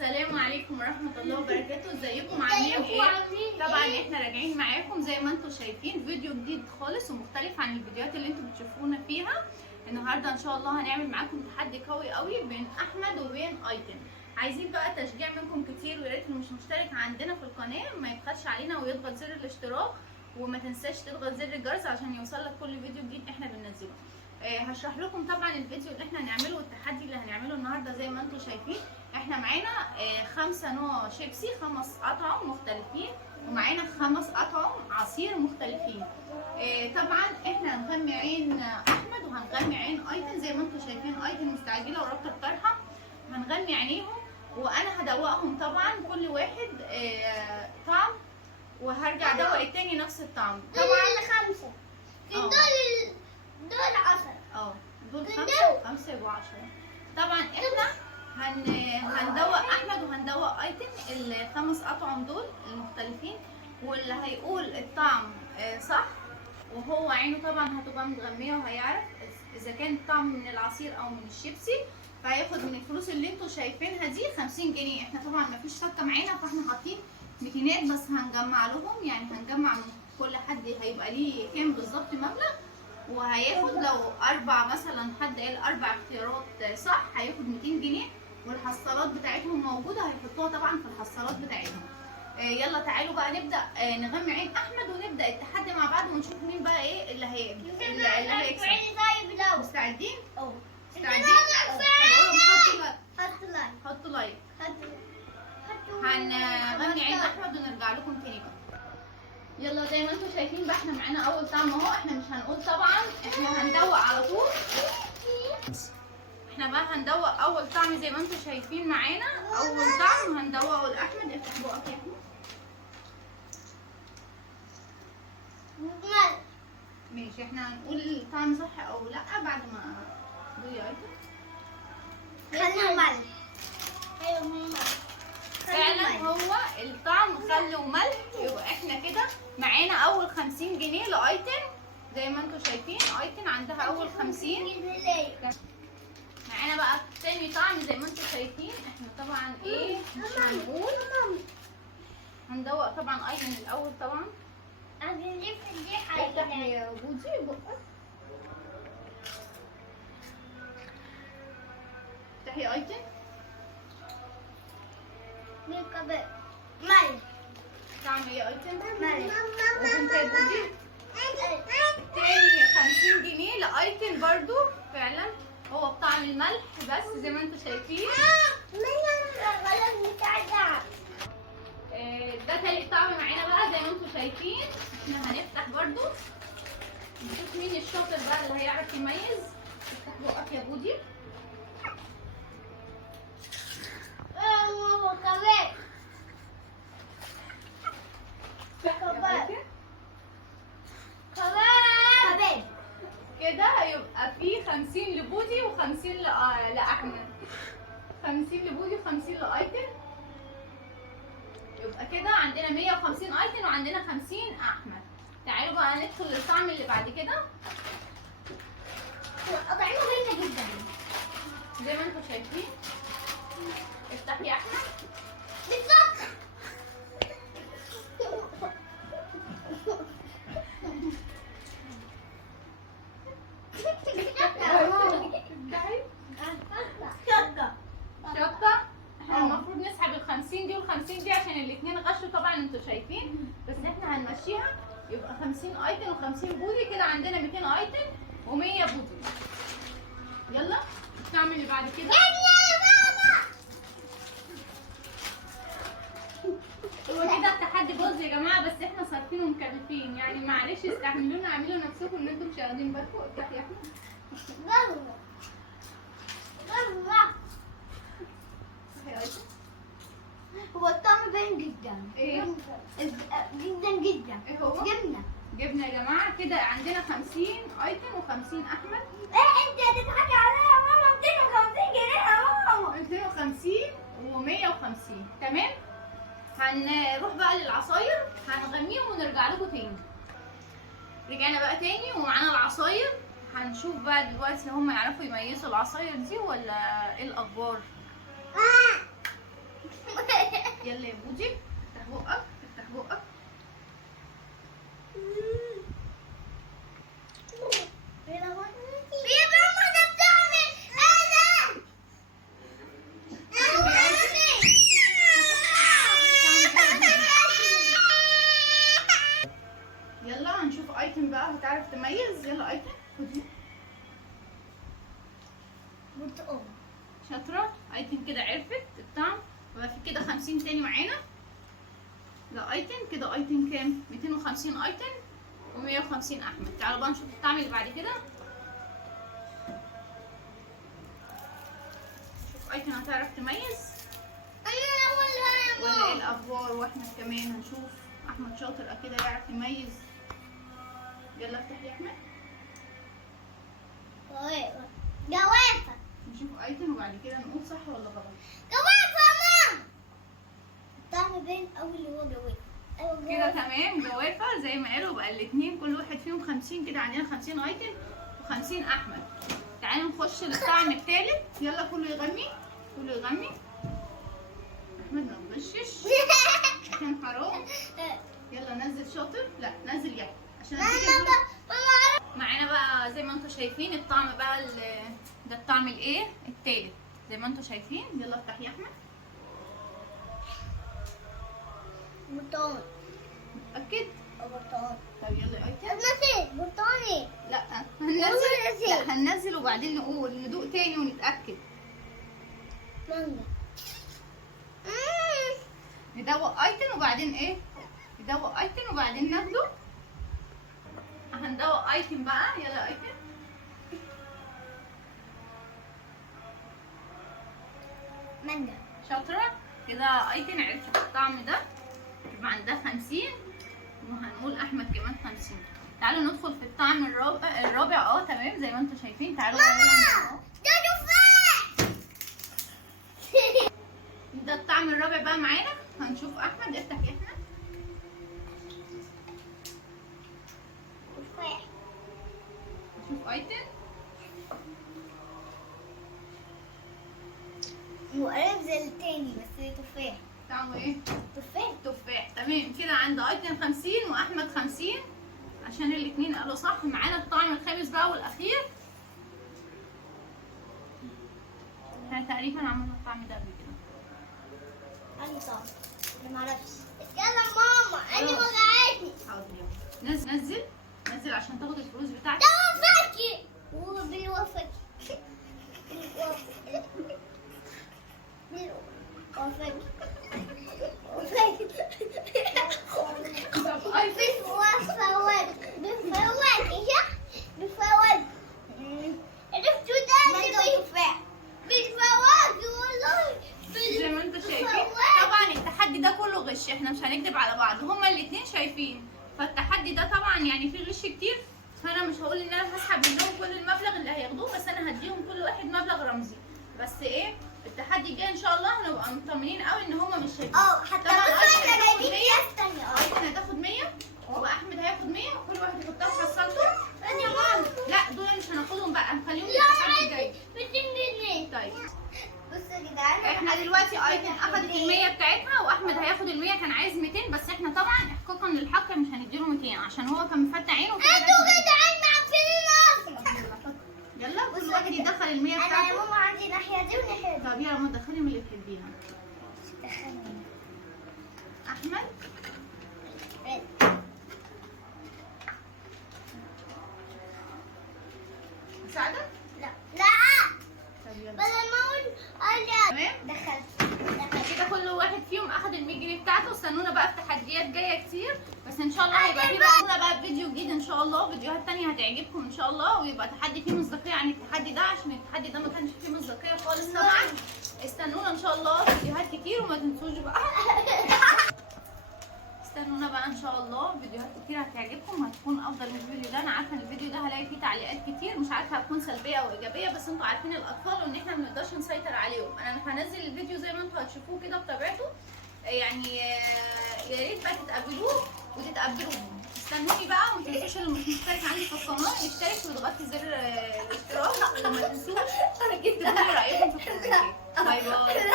السلام عليكم ورحمة الله وبركاته. ازيكم عاملين ايه؟ طبعا احنا راجعين معاكم زي ما انتم شايفين فيديو جديد خالص ومختلف عن الفيديوهات اللي انتم بتشوفونا فيها. النهارده ان شاء الله هنعمل معاكم تحدي قوي قوي بين احمد وبين ايتن. عايزين بقى تشجيع منكم كتير، ويا ريت اللي مش مشترك عندنا في القناة ما يبخلش علينا ويضغط زر الاشتراك، وما تنساش تضغط زر الجرس عشان يوصلك كل فيديو جديد احنا بننزله. هشرح لكم طبعا الفيديو اللي احنا هنعمله والتحدي اللي هنعمله النهارده. زي ما انتم شايفين احنا معانا 5 نوع شيبسي، 5 اطعم مختلفين، ومعانا 5 اطعم عصير مختلفين. طبعا احنا هنغمي عين احمد وهنغمي عين ايتن. زي ما انتم شايفين ايتن مستعجله ورابطه الطرحه، هنغمي عينيهم وانا هدوقهم طبعا كل واحد طعم، وهرجع ادوق التاني نفس الطعم. طبعا 5 دول 10 دول 5 يبقوا 10. طبعا احنا هندوق احمد وهندوق ايتن ال5 اطعم دول المختلفين، واللي هيقول الطعم صح وهو عينه طبعا هتبقى متغميه وهيعرف اذا كان الطعم من العصير او من الشيبسي، فهياخد من الفلوس اللي انتوا شايفينها دي 50 جنيه. احنا طبعا مفيش فكه معانا فاحنا حاطين 200 بس، هنجمع لهم يعني هنجمع من كل حد هيبقى ليه كام بالظبط مبلغ، وهياخد لو 4 مثلا حد قال 4 اختيارات صح هياخد 200 جنيه، والحصالات بتاعتهم موجوده هيحطوها طبعا في الحصالات بتاعتهم. يلا تعالوا بقى نبدا نغمي عين احمد ونبدا التحدي مع بعض ونشوف مين بقى ايه اللي هيكسب. مستعدين؟ مستعدين؟ حطوا لايك. هنغمي عين احمد ونرجع لكم تاني بقى. يلا زي ما انتم شايفين بقى احنا معانا اول طعم اهو. احنا مش هنقول طبعا، احنا هندوق على طول. احنا بقى هندوق اول طعم زي ما انتم شايفين معانا. اول طعم هندوقه لاحمد. افتح بقك يا احمد. ماشي، احنا هنقول الطعم صح او لا بعد ما دوقي ايتم. فعلا هو الطعم خل وملح. يبقى احنا كده معانا اول 50 جنيه لايتن. زي ما انتم شايفين ايتن عندها اول 50. معانا بقى تاني طعم زي ما انتم شايفين. احنا طبعا ايه مش هنقول، هندوق طبعا ايتن الاول. طبعا افتح يا بودي بقك. افتحي ايتن. طعم ايه ايتن؟ وانت يا بودي تاني 50 جنيه لايتن برضو. فعلا هو بطعم الملح بس زي ما انتم شايفين. ده تالت طعم معانا بقى زي ما انتم شايفين. احنا هنفتح برضو نشوف مين الشاطر بقى اللي هيعرف يميز. افتح بقك يا بودي. كده يبقى في 50 لبودي و50 لأحمد. 50 لبودي و50 لأيتن. يبقى كده عندنا 150 أيتن وعندنا 50 أحمد. تعالوا بقى ندخل للطعم اللي بعد كده. أطعمه باينة جدا زي ما انتم شايفين. افتحي يا أحمد. شطة. احنا المفروض نسحب ال50 دي وال50 دي عشان الاثنين غشوا طبعا انتوا شايفين، بس احنا هنمشيها. يبقى 50 ايتن و50 بودي. كده عندنا 200 ايتن و100 بودي. يلا الطعم اللي بعد كده. هو كده التحدي باظ يا جماعه، بس احنا صارفين ومكلفين يعني معلش استحملونا، اعملوا نفسكم ان انتم مش واخدين بالكم. افتحي يا احمد. هو الطعم باين جدا. ايه؟ جدا جدا. ايه هو؟ جبنه يا جماعه. كده عندنا 50 ايتن و50 احمد. انت هتضحكي عليا يا ماما. 250 جنيه يا ماما. 250 و150. تمام. هنروح بقى للعصاير هنغميهم ونرجع لكم تاني. رجعنا بقى تاني ومعانا العصاير. هنشوف بقى دلوقتي هم يعرفوا يميزوا العصاير دي ولا ايه الاخبار. يا بودي، افتح بقك افتح بقك. يا ماما ده بتعمل انا. يلا هنشوف ايتم بقى هتعرف تميز. يلا ايتم خدي. برتقال. شاطرة. ايتم كده عرفت الطعم. وبقى في كده 50 تاني معانا. ده ايتم كده. ايتم كام؟ 250 ايتم و150 احمد. تعالوا بقى نشوف الطعم اللي بعد كده. شوف ايتم هتعرف تميز انا الاول ولا ايه الاخبار. واحمد كمان هنشوف. احمد شاطر اكيد يعرف يميز. يلا افتح يا احمد. جوافة. نشوف ايتم وبعد كده نقول صح ولا غلط. جوافة يا ماما. الطعم باين قوي اللي هو جوافة. كده تمام. جوافه زي ما قالوا بقى الاثنين كل واحد فيهم 50. كده عندنا 50 ايتم و50 احمد. تعالوا نخش للطعم الثالث. يلا كله يغني كله يغني. احمد ما تغشش عشان حرام. يلا نزل شاطر. لا نزل يحيى عشان معانا بقى زي ما انتم شايفين الطعم بقى ده الطعم الايه التالت زي ما انتم شايفين. يلا افتح يا احمد. برتقال. متأكد؟ برتقال. طب يلا يا ايتم. نسيت برتقالي. لا هننزل. لا هننزل وبعدين نقول ندوق تاني ونتأكد. مانجا. ندوق ايتم وبعدين ايه؟ ندوق ايتم وبعدين ناخده. هندوق ايتم بقى. يلا ايتم. مانجا. شاطرة. كده ايتم عرفت الطعم ده. يبقى عندها 50 وهنقول احمد كمان 50. تعالوا ندخل في الطعم الرابع. تمام زي ما انتم شايفين. تعالوا ماما ده تفاح. ده الطعم الرابع بقى معانا. هنشوف احمد. افتح يا احمد. تفاح. نشوف ايتم. مقرب زي التاني بس تفاح. طعمه ايه؟ تفاح. تفاح. تمام كده عند ايتم 50 واحمد 50 عشان الاثنين قالوا صح. معانا الطعم الخامس بقى والاخير. احنا تقريبا عملنا الطعم ده قبل كده. أنا طعم أنا معرفش. يلا ماما أنا وجعتني. حاضر يلا. نزل نزل عشان تاخد الفلوس بتاعتك. ده وفاكي وبالوفاكي. وفاكي. وفاكي. طب ايتم. وفواكه. بفواكه صح؟ بفواكه. عرفتوا ده بالتفاح. بالفواكه والله. زي ما انتم شايفين طبعا التحدي ده كله غش. احنا مش هنكدب على بعض. هما الاثنين شايفين. فالتحدي ده طبعا يعني فيه غش كتير. فانا مش هقول ان انا هسحب منهم كل المبلغ اللي هياخدوه. بس انا هديهم كل واحد مبلغ رمزي. بس ايه التحدي الجاي ان شاء الله هنبقى مطمنين قوي ان هما مش شايفين. حتى طبعا بصوا احنا جايبين كيس تانية. ايتن هتاخد 100 واحمد هياخد 100 وكل واحد يحطها في حصالته. يا ماما. لا دول مش هناخدهم بقى. هنخليهم لا للتحدي الجاي. عادي 200 جنيه. طيب بصوا يا جدعان احنا دلوقتي ايتن اخدت ال100 بتاعتها واحمد هياخد ال100. كان عايز 200 بس احنا طبعا احقاقا للحق مش هنديله 200 عشان هو كان مفتح عينه. انتوا جدعان معفنين اصلا. يلا كل واحد يدخل ال100 انا يا بتاعته. ماما عندي ناحية دي وناحية دي. طب يلا ما تدخلي من اللي تحبيها. دخلني. احمد اساعدك. لا لا طب يلا بدل ما اقول انا تمام. دخلت. كده كل واحد فيهم اخد ال100 جنيه بتاعته. استنونا بقى في تحديات جايه كتير. بس ان شاء الله هيبقى في بقى فيديو جديد ان شاء الله. فيديوهات تانية هتعجبكم ان شاء الله. ويبقى تحدي فيه مصداقيه عن التحدي ده عشان التحدي ده ما كانش فيه مصداقيه خالص طبعا. استنونا ان شاء الله فيديوهات كتير. وما تنسوش بقى استنونا بقى ان شاء الله فيديوهات كتير هتعجبكم. هتكون افضل من الفيديو ده. انا عارفه ان الفيديو ده هلاقي فيه تعليقات كتير مش عارفه هتكون سلبيه او ايجابيه. بس انتوا عارفين الاطفال وان احنا ما بنقدرش نسيطر عليهم. انا هنزل الفيديو زي ما انتوا هتشوفوه كده بطبيعته. يعني يا ريت بقى تتقبلوه وتتقبلوهم. استنوني بقى وما تنسوش اللي مش مشترك عندي في القناه يشترك ويضغط زر الاشتراك. وما تنسوش تكتبوا لي رايكم في الكومنتات. باي باي.